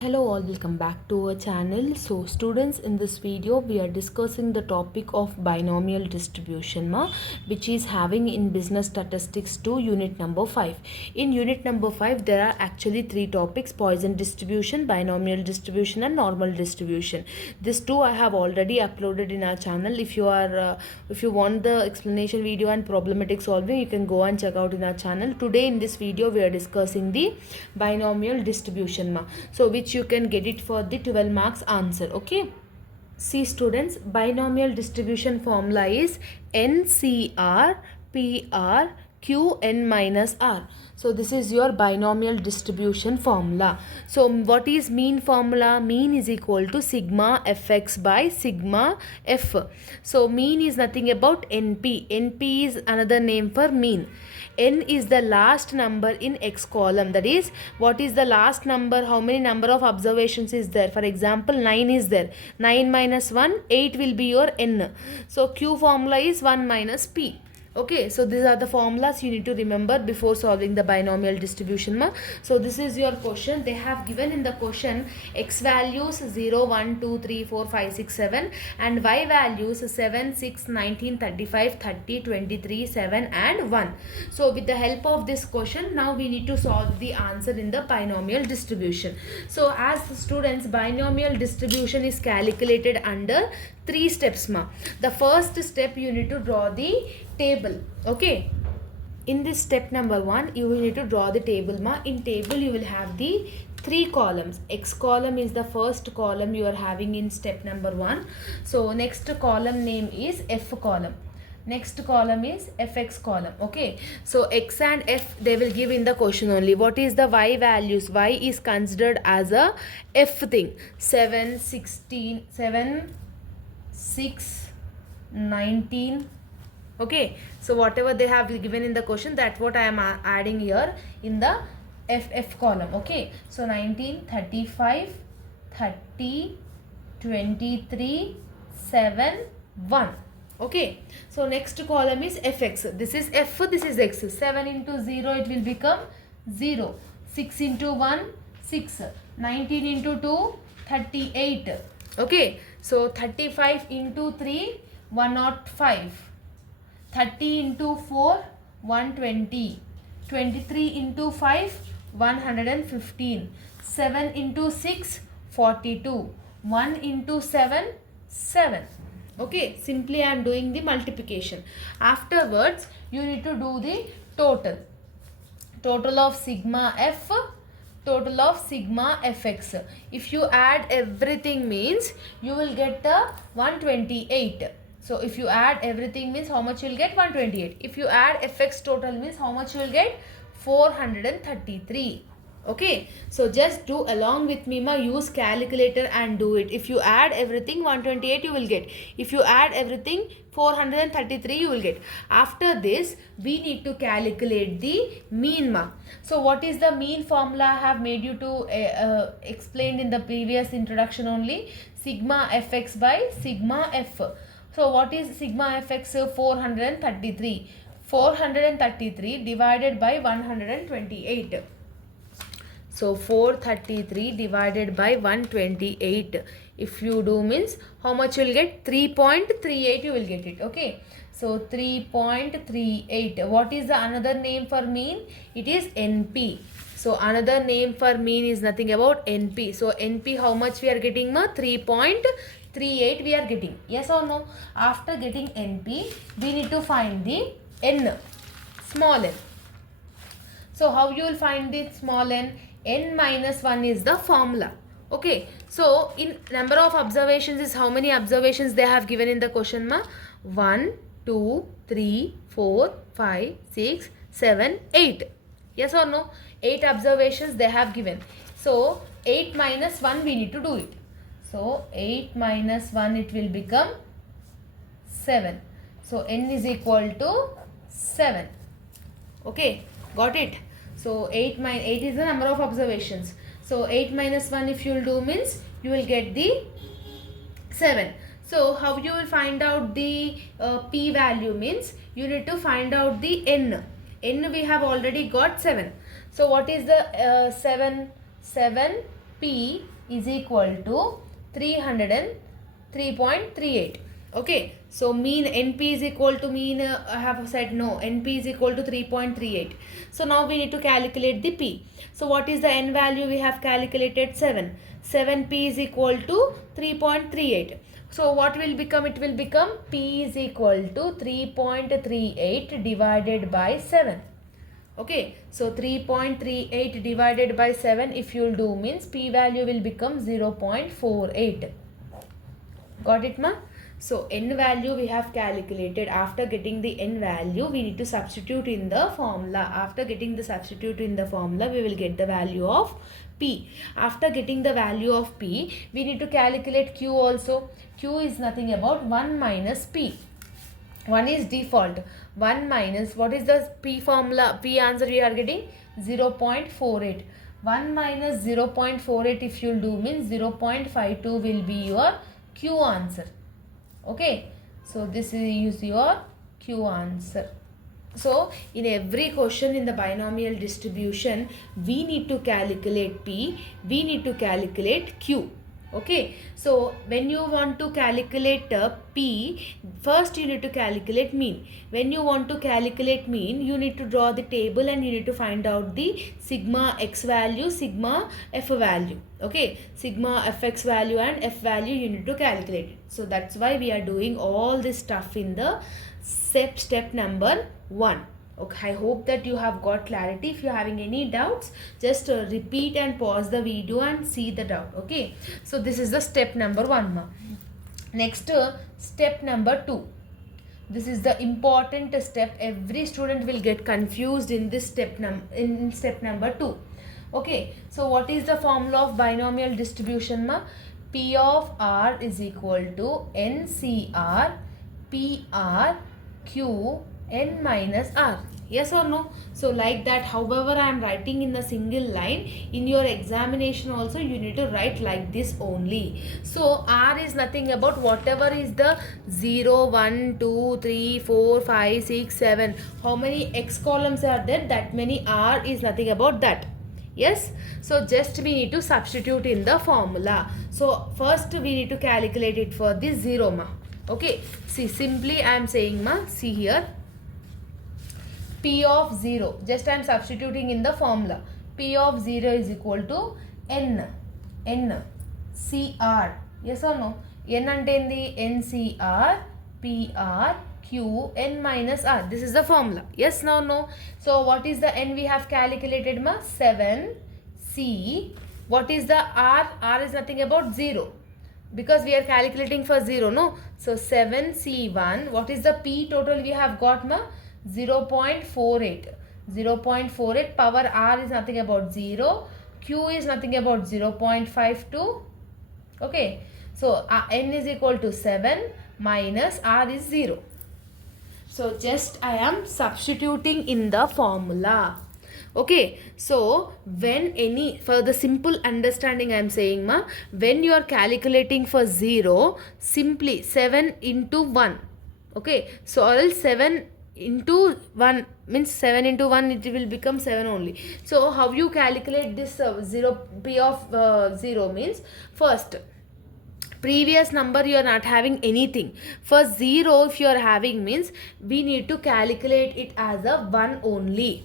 Hello all, welcome back to our channel. So students, in this video we are discussing the topic of binomial distribution which is having in business statistics 2 unit number 5. In unit number 5 there are actually three topics: Poisson distribution, binomial distribution and normal distribution. This two I have already uploaded in our channel. If you want the explanation video and problematic solving, you can go and check out in our channel. Today in this video we are discussing the binomial distribution so which you can get it for the 12 marks answer. Okay, see students, binomial distribution formula is NCR PR Qn minus R. So this is your binomial distribution formula. So what is mean formula? Mean is equal to sigma fx by sigma f. So mean is nothing about NP. NP is another name for mean. N is the last number in x column. That is, what is the last number? How many number of observations is there? For example, 9 is there. 9 minus 1, 8 will be your N. So Q formula is 1 minus P. Okay, so these are the formulas you need to remember before solving the binomial distribution. So this is your question. They have given in the question x values 0, 1, 2, 3, 4, 5, 6, 7 and y values 7, 6, 19, 35, 30, 23, 7 and 1. So with the help of this question, now we need to solve the answer in the binomial distribution. So as students, binomial distribution is calculated under three steps. The first step, you need to draw the table. Okay, in this step number 1 you will need to draw the table. In table you will have the three columns. X column is the first column you are having in step number 1. So next column name is F column. Next column is fx column. Okay, so x and f they will give in the question only. What is the y values? Y is considered as a f thing. 7, 16, 7, 6, 19. Okay, so whatever they have given in the question, that's what I am adding here in the f column. Okay, so 19, 35, 30, 23, 7, 1. Okay, so next column is fx. This is f, this is x. 7 into 0 it will become 0. 6 into 1, 6. 19 into 2, 38. Okay, so 35 into 3, 105. 30 into 4, 120. 23 into 5, 115. 7 into 6, 42. 1 into 7, 7. Okay, simply I am doing the multiplication. Afterwards, you need to do the total. Total of sigma f, total of sigma fx. If you add everything means you will get a 128. So if you add everything means how much you will get? 128. If you add fx total means how much you will get? 433. Okay, so just do along with me, use calculator and do it. If you add everything 128 you will get. If you add everything 433 you will get. After this we need to calculate the mean. So what is the mean formula? I have made you to explained in the previous introduction only. Sigma fx by sigma f. So what is sigma fx? 433. 433 divided by 128. So 433 divided by 128. If you do means how much you will get? 3.38 you will get it. Okay. So 3.38. What is the another name for mean? It is NP. So another name for mean is nothing about NP. So NP how much we are getting? 3.38 we are getting. Yes or no? After getting NP, we need to find the N. Small n. So how you will find the small n? N minus 1 is the formula. Okay, so in number of observations is how many observations they have given in the question? 1, 2, 3, 4, 5, 6, 7, 8. Yes or no? 8 observations they have given. So 8 minus 1 we need to do it. So 8 minus 1 it will become 7. So n is equal to 7. Okay, got it? So 8 is the number of observations. So 8 minus 1 if you will do means you will get the 7. So how you will find out the p value means you need to find out the n. N we have already got 7. So what is the 7? 7 P is equal to 303.38. Okay, so mean NP is equal to mean, I have said no, NP is equal to 3.38. So now we need to calculate the P. So what is the N value we have calculated? 7. 7P is equal to 3.38. So what will become? It will become P is equal to 3.38 divided by 7. Okay, so 3.38 divided by 7 if you will do means P value will become 0.48. Got it, ma? So N value we have calculated. After getting the N value, we need to substitute in the formula. After getting the substitute in the formula, we will get the value of P. After getting the value of P, we need to calculate Q also. Q is nothing about 1 minus P. 1 is default. 1 minus, what is the P formula? P answer we are getting 0.48. 1 minus 0.48 if you will do means 0.52 will be your Q answer. Okay, so this is your Q answer. So in every question in the binomial distribution, we need to calculate P, we need to calculate Q. Okay, so when you want to calculate P, first you need to calculate mean. When you want to calculate mean, you need to draw the table and you need to find out the sigma x value, sigma f value. Okay, sigma fx value and f value you need to calculate it. So that's why we are doing all this stuff in the step number 1. Okay, I hope that you have got clarity. If you are having any doubts, just repeat and pause the video and see the doubt. Okay, so this is the step number 1, ma. Next, step number 2. This is the important step. Every student will get confused in this step number 2. Okay, so what is the formula of binomial distribution, ma? P of R is equal to NCR PR Q N minus R. Yes or no? So like that, however I am writing in a single line, in your examination also you need to write like this only. So R is nothing about whatever is the 0, 1, 2, 3, 4, 5, 6, 7. How many X columns are there? That many R is nothing about that. Yes, so just we need to substitute in the formula. So first we need to calculate it for this 0, ma. Okay, see, simply I am saying, ma, see here, P of 0, just I am substituting in the formula. P of 0 is equal to N CR. Yes or no? N ante endi? NCR PR Q N minus R. This is the formula. Yes, no? So what is the N we have calculated, ma? 7 C. What is the R? R is nothing about 0. Because we are calculating for 0, no? So 7C1. What is the P total we have got, ma? 0.48. 0.48. Power R is nothing about 0. Q is nothing about 0.52. Okay. So N is equal to 7 minus R is 0. So just I am substituting in the formula. Okay, so when for the simple understanding I am saying, ma, when you are calculating for 0, simply 7 into 1. Okay, so or else 7 into 1 means 7 into 1 it will become 7 only. So how you calculate this 0 P of 0 means, first previous number you are not having anything. For 0 if you are having means we need to calculate it as a 1 only.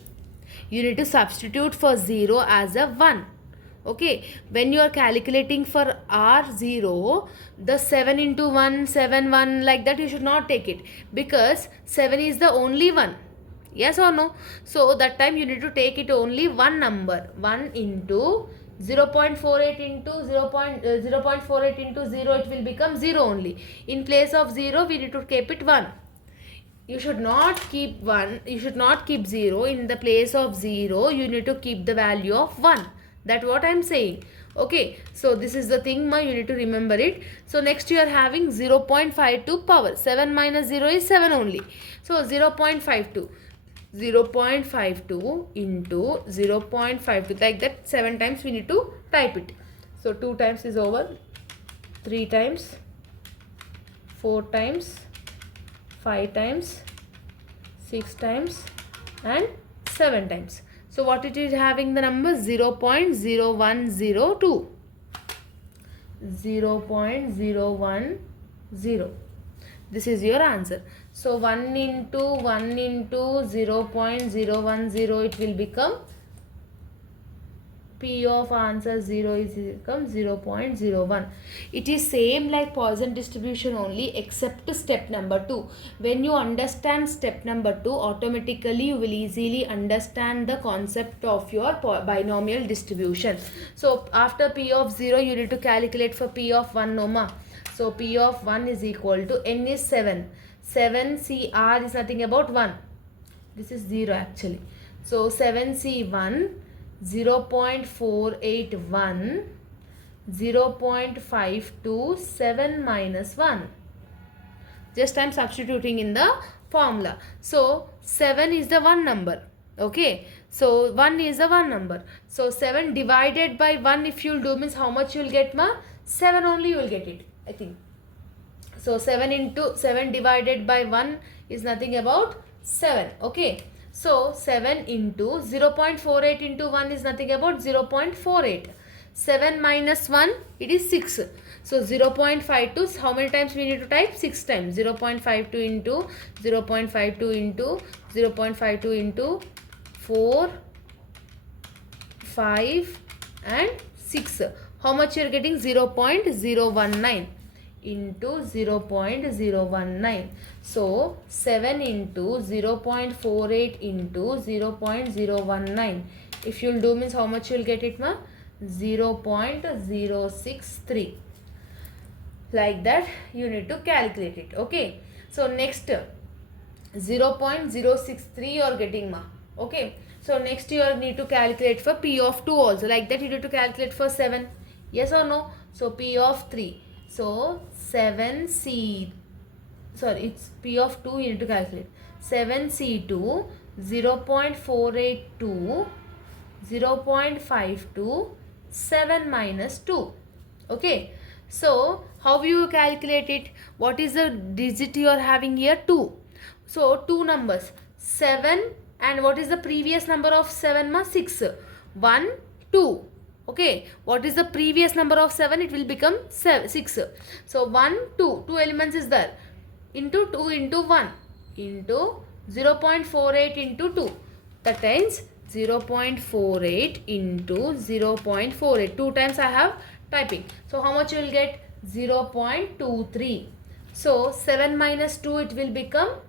You need to substitute for 0 as a 1. Okay, when you are calculating for R0, the 7 into 1, 7, 1 like that you should not take it, because 7 is the only one. Yes or no? So that time you need to take it only one number. 1 into 0.48 into 0.48 into 0, it will become 0 only. In place of 0 we need to keep it 1. You should not keep 1, you should not keep 0. In the place of 0 you need to keep the value of 1. That's what I am saying. Okay, so this is the thing, ma, you need to remember it. So next you are having 0.52 power. 7 minus 0 is 7 only. So 0.52. 0.52 into 0.52, like that 7 times we need to type it. So 2 times is over, 3 times, 4 times, 5 times, 6 times and 7 times. So what it is having the number? 0.0102. 0.010. This is your answer. So 1 into 0.010, it will become P of answer 0 is become 0.01. It is same like Poisson distribution only, except step number 2. When you understand step number 2, automatically you will easily understand the concept of your binomial distribution. So after P of 0, you need to calculate for P of 1, Noma. So P of 1 is equal to n is 7. 7 CR is nothing about 1. This is 0 actually. So 7C1, 0.481, 0.527 minus 1. Just I am substituting in the formula. So 7 is the one number. Okay. So 1 is the one number. So 7 divided by 1, if you will do, means how much you will get, ma? 7 only you will get it, I think. So 7 divided by 1 is nothing about 7. Okay. So 7 into 0.48 into 1 is nothing about 0.48. 7 minus 1, it is 6. So 0.52, how many times we need to type? 6 times. 0.52 into 0.52 into 0.52 into 4, 5 and 6. How much you are getting? 0.019 into 0.019. So 7 into 0.48 into 0.019. If you will do, means how much you will get it, ma? 0.063. Like that you need to calculate it. Okay. So next 0.063 you are getting, ma. Okay. So next you need to calculate for P of 2 also. Like that you need to calculate for 7. Yes or no? So P of 3. So 7C, sorry, it's P of 2 you need to calculate. 7C2, 0.482, 0.52, 7 minus 2. Okay. So how you calculate it? What is the digit you are having here? 2. So 2 numbers. 7 and what is the previous number of 7, ma? 6. 1, 2. Okay, what is the previous number of 7? It will become 6. So 1, 2, 2 elements is there. Into 2 into 1 into 0.48 into 2. That means 0.48 into 0.48. 2 times I have typing. So how much you will get? 0.23. So 7 minus 2, it will become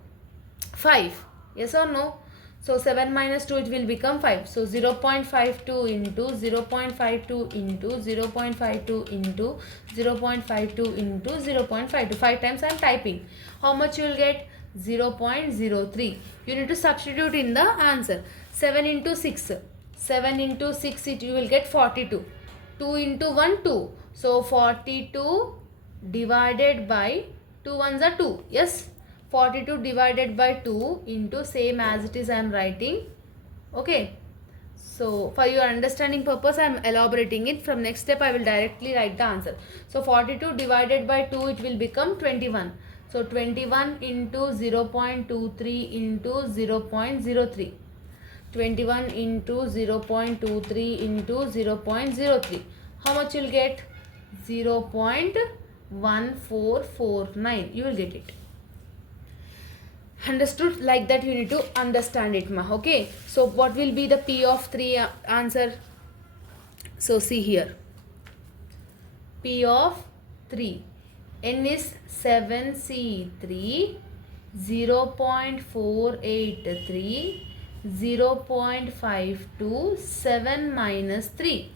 5. Yes or no? So 7 minus 2, it will become 5. So 0.52 into 0.52 into 0.52 into 0.52 into 0.52. 5 times I am typing. How much you will get? 0.03. You need to substitute in the answer. 7 into 6. 7 into 6, you will get 42. 2 into 1, 2. So 42 divided by 2 ones are 2. Yes. 42 divided by 2 into, same as it is I am writing. Okay. So for your understanding purpose I am elaborating it. From next step I will directly write the answer. So 42 divided by 2, it will become 21. So 21 into 0.23 into 0.03. 21 into 0.23 into 0.03. How much you will get? 0.1449. You will get it. Understood? Like that you need to understand it, ma. Okay. So what will be the P of 3 answer? So see here. P of 3. N is 7C3, 0.483, 0.52, 7 minus 3.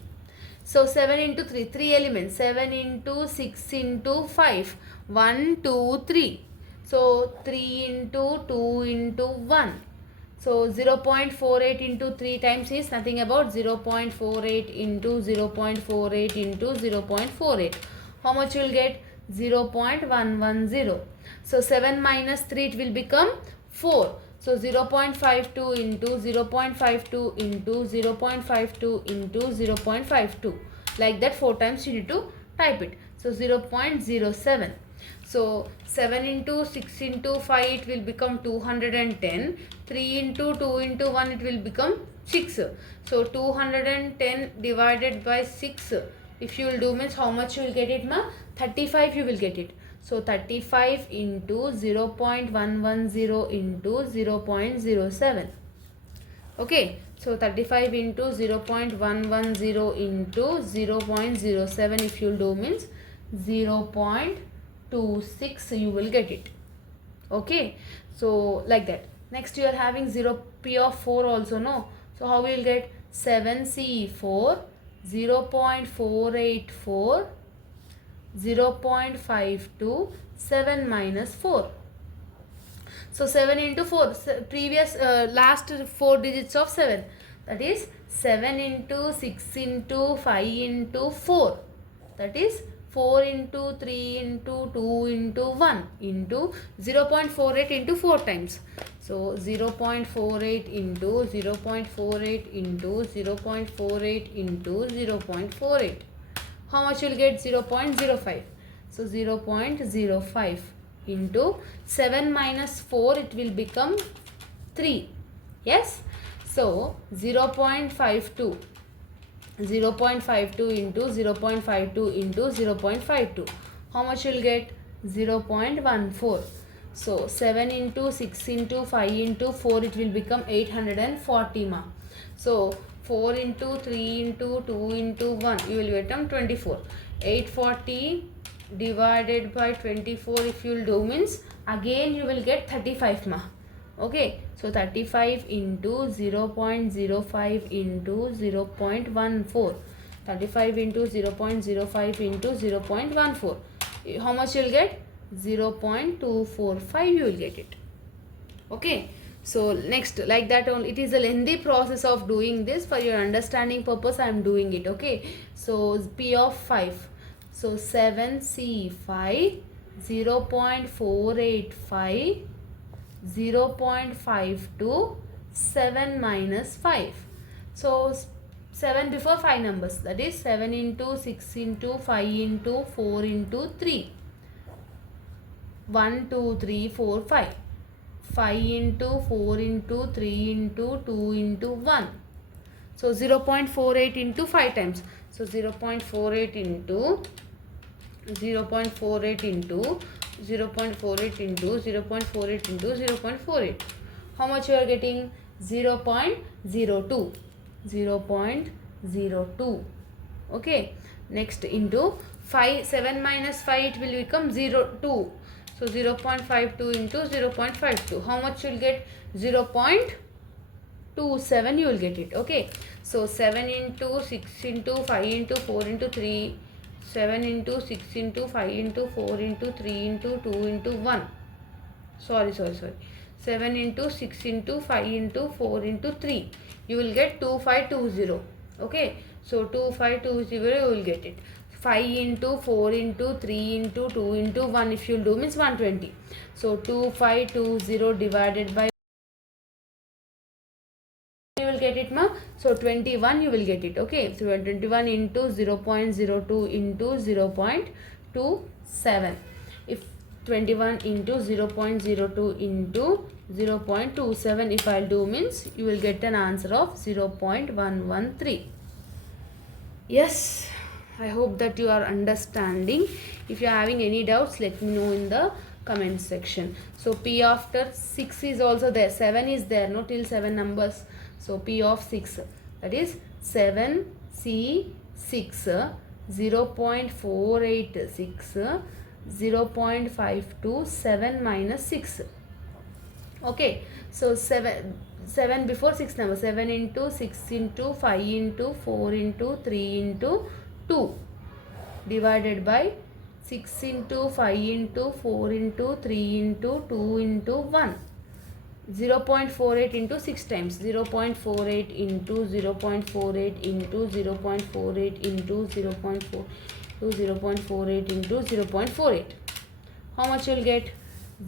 So 7 into 3, 3 elements. 7 into 6 into 5. 1, 2, 3. So 3 into 2 into 1. So 0.48 into 3 times is nothing about 0.48 into 0.48 into 0.48. How much you will get? 0.110. So 7 minus 3, it will become 4. So 0.52 into 0.52 into 0.52 into 0.52. Like that 4 times you need to type it. So 0.07. So 7 into 6 into 5, it will become 210. 3 into 2 into 1, it will become 6. So 210 divided by 6, if you will do means how much you will get it ma? 35 you will get it. So 35 into 0.110 into 0.07. Okay, so 35 into 0.110 into 0.07 if you will do means 0.26 you will get it. Okay, so like that. Next you are having 0 p of 4 also, no? So how we will get 7c4 0.484 0.52 7 minus 4. So 7 into 4, previous last 4 digits of 7, that is 7 into 6 into 5 into 4, that is 4 into 3 into 2 into 1 into 0.48 into 4 times. So 0.48 into 0.48 into 0.48 into 0.48. How much you will get? 0.05. So 0.05 into 7 minus 4, it will become 3. Yes. So 0.52. 0.52 into 0.52 into 0.52. How much you will get? 0.14. So 7 into 6 into 5 into 4, it will become 840 ma. So 4 into 3 into 2 into 1, you will get 24. 840 divided by 24 if you will do means again you will get 35 ma. Okay, so 35 into 0.05 into 0.14. 35 into 0.05 into 0.14. How much you will get? 0.245 you will get it. Okay, so next, like that only, it is a lengthy process of doing this. For your understanding purpose I am doing it. Okay, so p of 5, so 7c5 0.485 0.52 7 minus 5. So 7 before 5 numbers, that is 7 into 6 into 5 into 4 into 3. 1 2 3 4 5. 5 into 4 into 3 into 2 into 1. So 0.48 into 5 times. So 0.48 into 0.48 into 0.48 into 0.48 into 0.48. How much you are getting? 0.02. 0.02. Okay. Next into 5, 7 minus 5, it will become 2. So 0.52 into 0.52. How much you will get? 0.27 you will get it. Okay. So 7 into 6 into 5 into 4 into 3. 7 into 6 into 5 into 4 into 3 into 2 into 1. Sorry. 7 into 6 into 5 into 4 into 3. You will get 2520. Okay. So 2520 you will get it. 5 into 4 into 3 into 2 into 1 if you will do means 120. So 2520 divided by you will get it ma. So 21 you will get it. Okay, so 21 into 0.02 into 0.27. If 21 into 0.02 into 0.27 if I'll do means you will get an answer of 0.113. Yes, I hope that you are understanding. If you are having any doubts, let me know in the comment section. So p after 6 is also there, 7 is there, no, till 7 numbers. So p of 6, that is 7c6 0.486 0.52 7 minus 6. Okay, so 7 before 6 number, 7 into 6 into 5 into 4 into 3 into 2 divided by 6 into 5 into 4 into 3 into 2 into 1. 0.48 into 6 times. 0.48 into 0.48 into 0.48 into 0.4 to 0.48 into 0.48. How much you will get?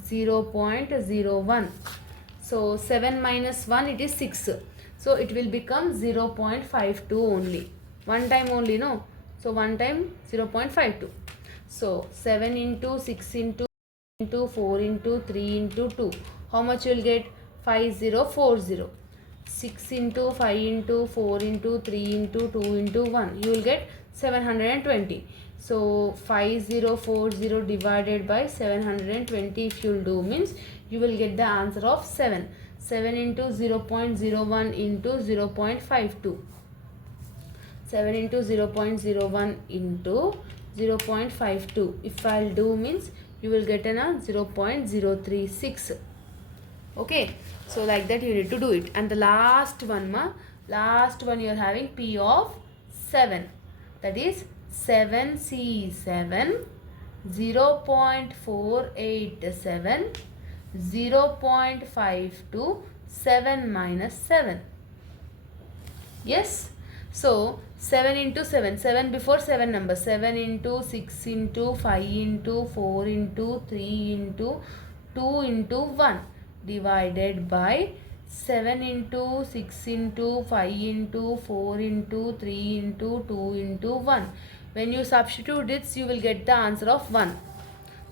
0.01. So 7 minus 1, it is 6. So it will become 0.52 only. One time only, no? So one time 0.52. So 7 into 6 into 4 into 3 into 2. How much you will get? 5040. 6 into 5 into 4 into 3 into 2 into 1. You will get 720. So 5040 divided by 720 if you will do means you will get the answer of 7. 7 into 0.01 into 0.52. 7 into 0.01 into 0.52. If I'll do means you will get an 0.036. Okay, so like that you need to do it. And the last one you are having P of 7, that is 7C7 0.487 0.52 7 minus 7. Yes, so 7 into 7, 7 before 7 number, 7 into 6 into 5 into 4 into 3 into 2 into 1 divided by 7 into 6 into 5 into 4 into 3 into 2 into 1. When you substitute this, you will get the answer of 1.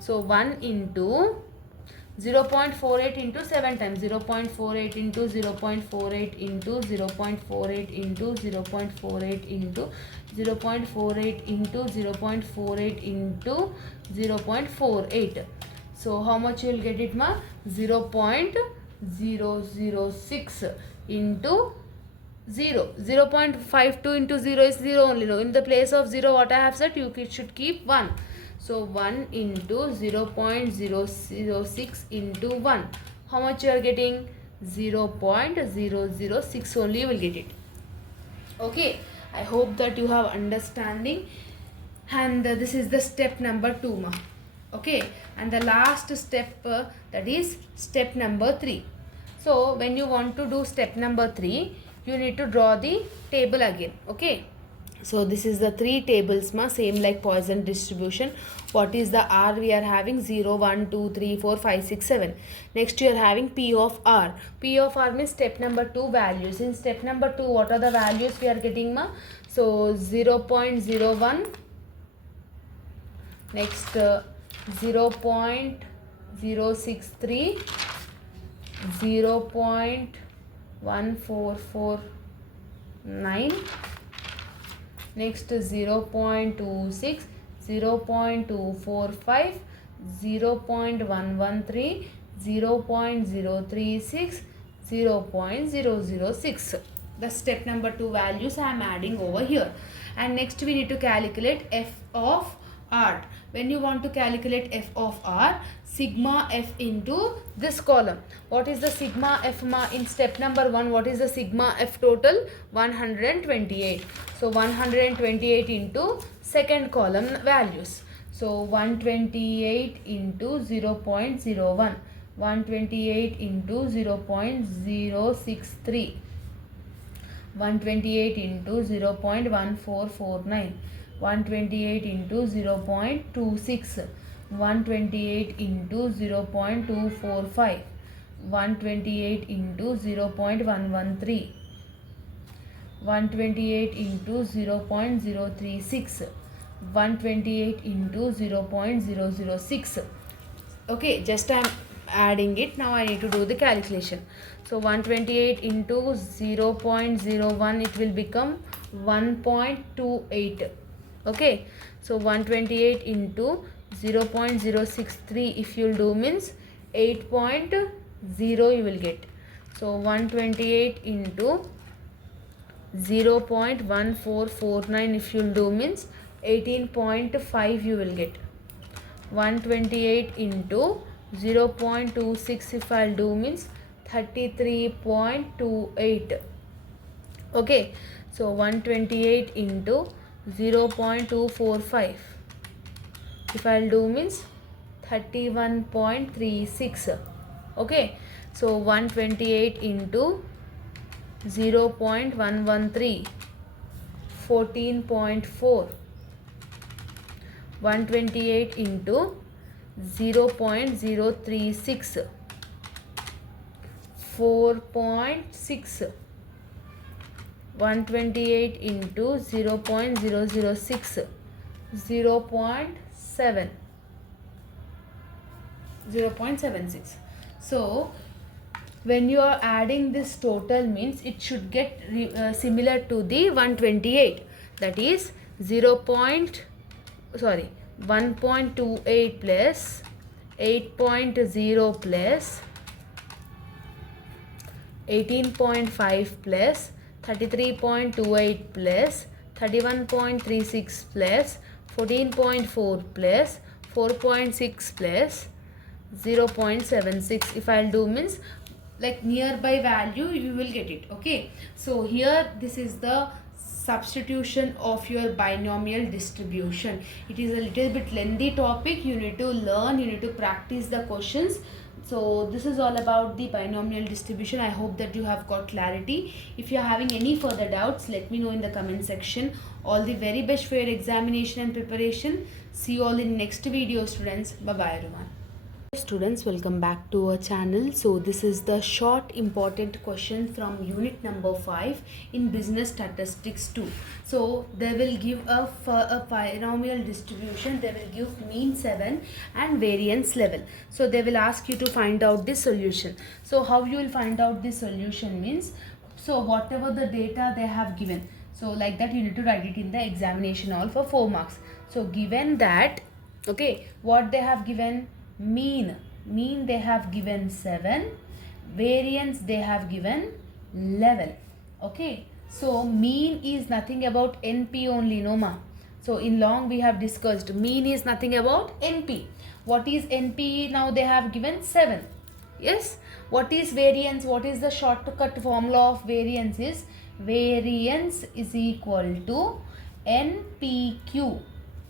So 1 into 0.48 into 7 times, 0.48 into 0.48 into 0.48 into 0.48 into 0.48 into 0.48 into 0.48. So how much you will get it ma? 0.006 into 0. 0.52 into 0 is 0 only. No, in the place of 0 what I have said, you should keep 1. So 1 into 0.006 into 1. How much you are getting? 0.006 only you will get it. Okay, I hope that you have understanding. And this is the step number 2 ma. Okay, and the last step that is step number 3. So when you want to do step number 3, you need to draw the table again. Okay, so this is the 3 tables ma, same like Poisson distribution. What is the R we are having? 0, 1, 2, 3, 4, 5, 6, 7. Next you are having P of R. P of R means step number 2 values. In step number 2, what are the values we are getting ma? So 0.01, next 0.063, 0.1449, next 0.26, 0.245, 0.113, 0.036, 0.006. The step number 2 values I am adding over here. And next we need to calculate f of R. When you want to calculate f of R, sigma f into this column. What is the sigma f ma? In step number 1, what is the sigma f total? 128. So 128 into second column values. So 128 into 0.01, 128 into 0.063, 128 into 0.1449, 128 into 0.26, 128 into 0.245, 128 into 0.113, 128 into 0.036, 128 into 0.006. Okay, just I am adding it. Now I need to do the calculation. So 128 into 0.01, it will become 1.28. Okay, so 128 into 0.063, if you will do means 8.0 you will get. So 128 into 0.1449, if you will do means 18.5 you will get. 128 into 0.26, if I will do means 33.28. Okay, so 128 into 0.245, if I will do means 31.36. Okay, so 128 into 0.113, 14.4, 128 into 0.036, 4.6, 128 into 0.006, 0.7, 0.76. So when you are adding this total means it should get similar to the 128, that is 1.28 plus 8.0 plus 18.5 plus 33.28 plus 31.36 plus 14.4 plus 4.6 plus 0.76. If I'll do means like nearby value, you will get it. Okay, so here this is the substitution of your binomial distribution. It is a little bit lengthy topic. You need to learn, you need to practice the questions. So this is all about the binomial distribution. I hope that you have got clarity. If you are having any further doubts, let me know in the comment section. All the very best for your examination and preparation. See you all in next video, students. Bye bye everyone. Students, welcome back to our channel. So this is the short important question from unit number 5 in business statistics 2. So they will give a binomial distribution. They will give mean 7 and variance level. So they will ask you to find out the solution. So how you will find out the solution means, so whatever the data they have given, so like that you need to write it in the examination hall for 4 marks. So given that, okay, what they have given, mean they have given 7, variance they have given 11. Okay, so mean is nothing about NP only, no ma. So in long we have discussed mean is nothing about NP. What is NP? Now they have given 7. Yes. What is variance? What is the shortcut formula of variance? Is variance is equal to NPQ.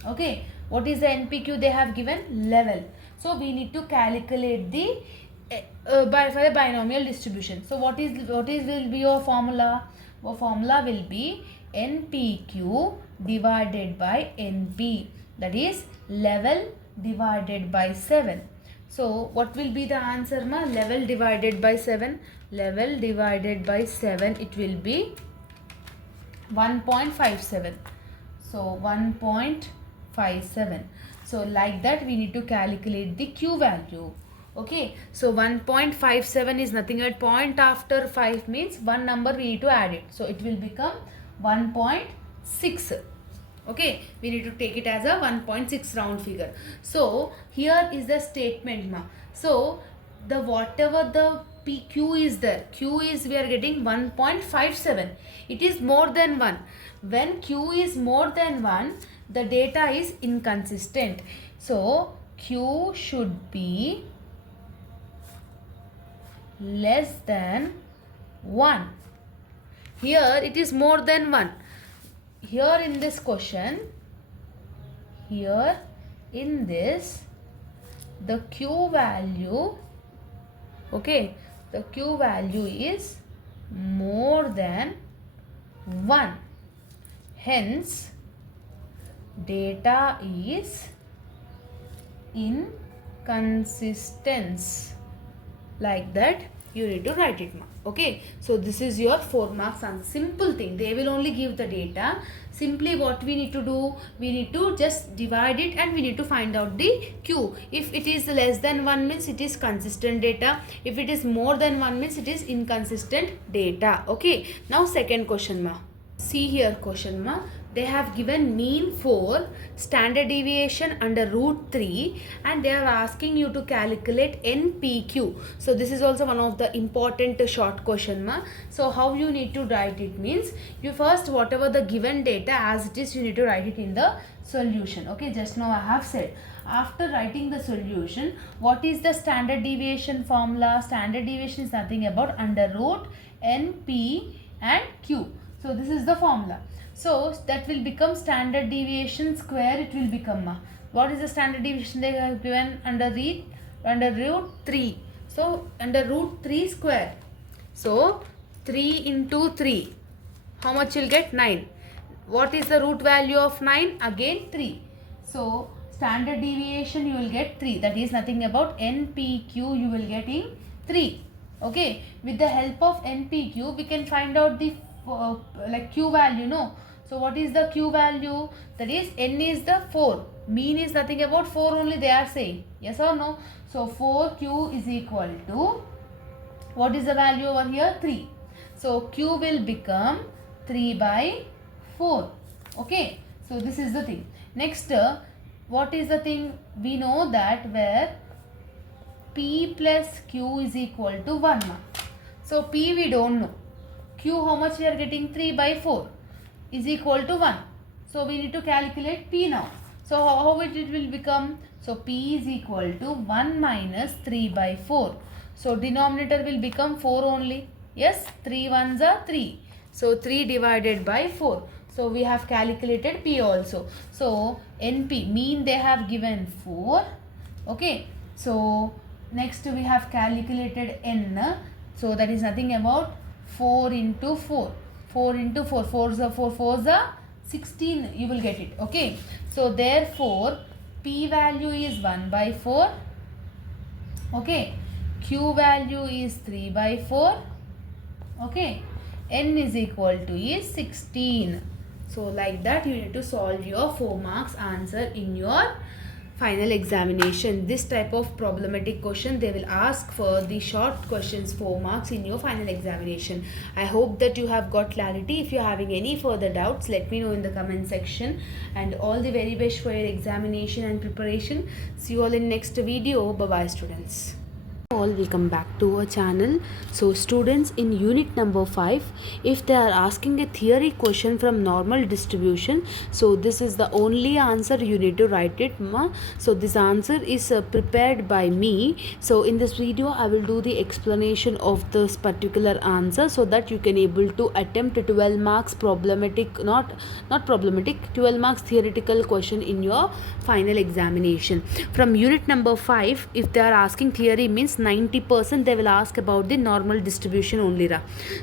Okay, what is the NPQ? They have given level. So we need to calculate the for the binomial distribution. So what will be your formula? Our formula will be NPQ divided by NP, that is level divided by 7. So what will be the answer, ma? Level divided by 7. Level divided by 7, it will be 1.57. So 1.57. So like that we need to calculate the Q value. Okay, so 1.57 is nothing but point after 5 means one number we need to add it. So it will become 1.6. Okay, we need to take it as a 1.6 round figure. So here is the statement, ma. So the whatever the PQ is there, Q is we are getting 1.57. It is more than 1. When Q is more than 1, the data is inconsistent. So Q should be less than 1. Here it is more than 1. Here in this question, here in this, the Q value, okay, the Q value is more than 1. Hence data is inconsistent. Like that you need to write it, ma. Okay, so this is your 4 marks answer. Simple thing, they will only give the data. Simply what we need to do, we need to just divide it and we need to find out the Q. If it is less than 1 means it is consistent data. If it is more than 1 means it is inconsistent data. Okay, now second question, ma. See here question, ma. They have given mean 4, standard deviation under root 3, and they are asking you to calculate NPQ. So this is also one of the important short question, ma. So how you need to write it means, you first whatever the given data as it is, you need to write it in the solution. Okay, just now I have said, after writing the solution, what is the standard deviation formula? Standard deviation is nothing about under root NP and Q. So this is the formula. So that will become standard deviation square. It will become, ma. What is the standard deviation they have given? Under root 3. So under root 3 square. So 3 into 3. How much you'll get? 9. What is the root value of 9? Again 3. So standard deviation you will get 3. That is nothing about NPQ you will getting 3. Okay. With the help of NPQ we can find out the like Q value, no? So what is the Q value? That is N is the 4. Mean is nothing about 4 only they are saying. Yes or no? So 4Q is equal to, what is the value over here? 3. So Q will become 3 by 4. Okay. So this is the thing. Next, what is the thing? We know that where P plus Q is equal to 1. So P we don't know. Q how much we are getting? 3 by 4 is equal to 1. So we need to calculate P now. So how it will become? So P is equal to 1 minus 3 by 4. So denominator will become 4 only. Yes, 3 ones are 3. So 3 divided by 4. So we have calculated P also. So NP, mean they have given 4. Okay. So next we have calculated N. So that is nothing about 4 into 4. 4 into 4. 4 is 4. 4 is 16. You will get it. Okay. So therefore P value is 1 by 4. Okay. Q value is 3 by 4. Okay. N is equal to is 16. So like that you need to solve your 4 marks answer in your final examination. This type of problematic question they will ask for the short questions 4 marks in your final examination. I hope that you have got clarity. If you are having any further doubts, let me know in the comment section, and all the very best for your examination and preparation. See you all in next video. Bye bye students. All, welcome back to our channel. So students, in unit number 5, if they are asking a theory question from normal distribution, so this is the only answer you need to write it, ma. So this answer is prepared by me. So in this video I will do the explanation of this particular answer, so that you can able to attempt 12 marks problematic, not problematic, 12 marks theoretical question in your final examination. From unit number 5, if they are asking theory, means 90% they will ask about the normal distribution only.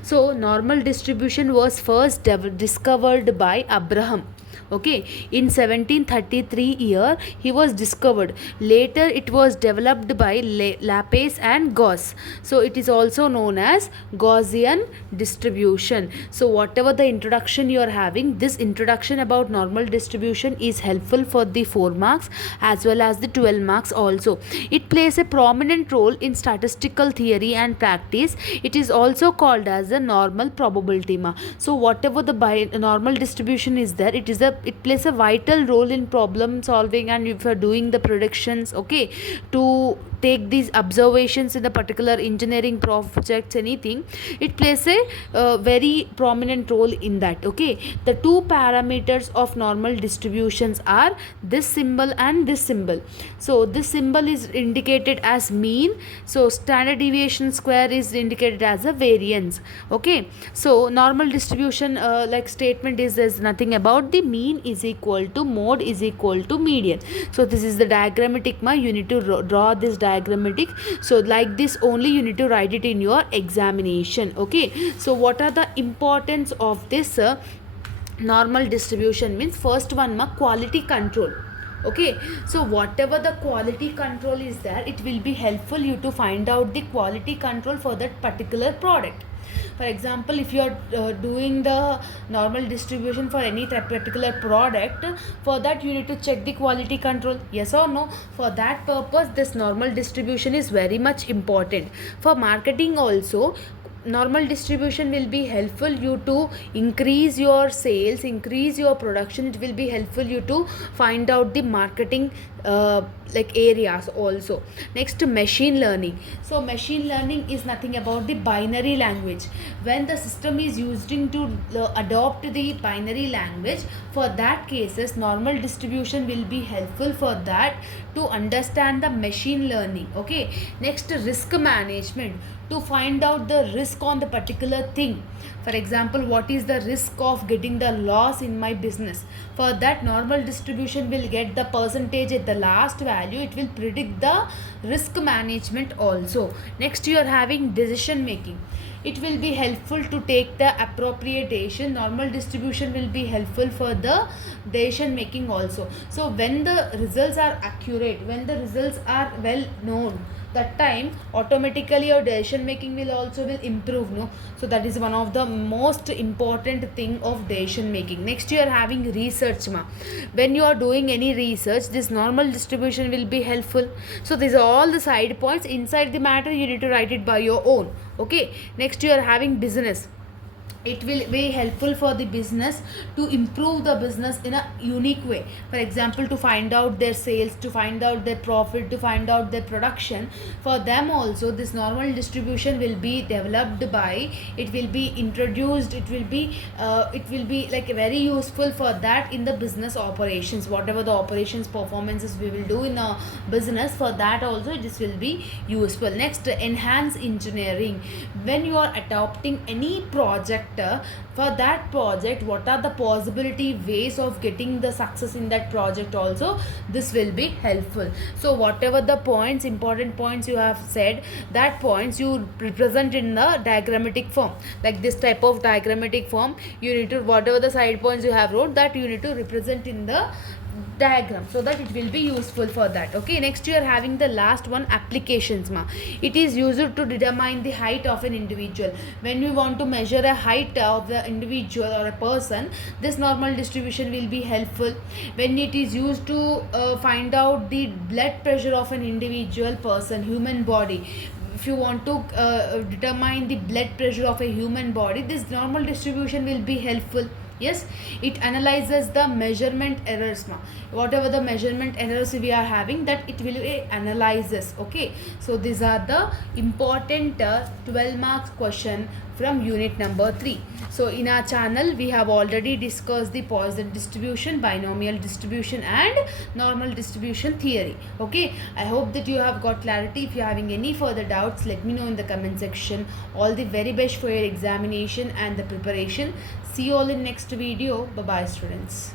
So normal distribution was first discovered by Abraham. Okay, in 1733 year he was discovered. Later it was developed by Laplace and Gauss. So it is also known as Gaussian distribution. So whatever the introduction you are having, this introduction about normal distribution is helpful for the 4 marks as well as the 12 marks also. It plays a prominent role in statistical theory and practice. It is also called as a normal probability. So whatever the normal distribution is there, it plays a vital role in problem solving, and if you are doing the predictions, okay, to take these observations in the particular engineering projects, anything, it plays a very prominent role in that. Okay, the 2 parameters of normal distributions are this symbol and this symbol. So this symbol is indicated as mean, so standard deviation square is indicated as a variance. Okay, so normal distribution like statement is there's nothing about the mean is equal to mode is equal to median. So this is the diagrammatic, you need to draw this diagrammatic. So like this only you need to write it in your examination. Okay, so what are the importance of this normal distribution? Means first one, quality control. Okay, so whatever the quality control is there, it will be helpful you to find out the quality control for that particular product. For example, if you are doing the normal distribution for any particular product, for that you need to check the quality control, yes or no. For that purpose, this normal distribution is very much important. For marketing also, normal distribution will be helpful you to increase your sales, increase your production. It will be helpful you to find out the marketing like areas also. Next, machine learning. So machine learning is nothing about the binary language. When the system is using to adopt the binary language, for that cases normal distribution will be helpful for that, to understand the machine learning. Okay, next, risk management, to find out the risk on the particular thing. For example, what is the risk of getting the loss in my business? For that, normal distribution will get the percentage at the last value. It will predict the risk management also. Next, you are having decision making. It will be helpful to take the appropriate decision. Normal distribution will be helpful for the decision making also. So when the results are accurate, when the results are well known, that time automatically your decision making will also will improve, no? So that is one of the most important thing of decision making. Next, you are having research. When you are doing any research, this normal distribution will be helpful. So these are all the side points. Inside the matter you need to write it by your own. Okay, next, you are having business. it will be helpful for the business to improve the business in a unique way. For example, to find out their sales, to find out their profit, to find out their production. For them also, this normal distribution will be developed by, it will be introduced, it will be like very useful for that in the business operations. Whatever the operations performances we will do in a business, for that also this will be useful. Next, enhance engineering. When you are adopting any project, for that project, what are the possibility ways of getting the success in that project also, this will be helpful. So whatever the points, important points you have said, that points you represent in the diagrammatic form, like this type of diagrammatic form. You need to, whatever the side points you have wrote, that you need to represent in the diagram, so that it will be useful for that. Okay, next you are having the last one, applications ma. It is used to determine the height of an individual. When we want to measure a height of the individual or a person, this normal distribution will be helpful. When it is used to find out the blood pressure of an individual person, human body, if you want to determine the blood pressure of a human body, this normal distribution will be helpful. Yes, it analyzes the measurement errors ma. Whatever the measurement errors we are having, that it will analyzes. Okay, so these are the important 12 marks question from unit number 3. So in our channel we have already discussed the Poisson distribution, binomial distribution and normal distribution theory. Okay, I hope that you have got clarity. If you are having any further doubts, let me know in the comment section. All the very best for your examination and the preparation. See you all in next video. Bye bye students.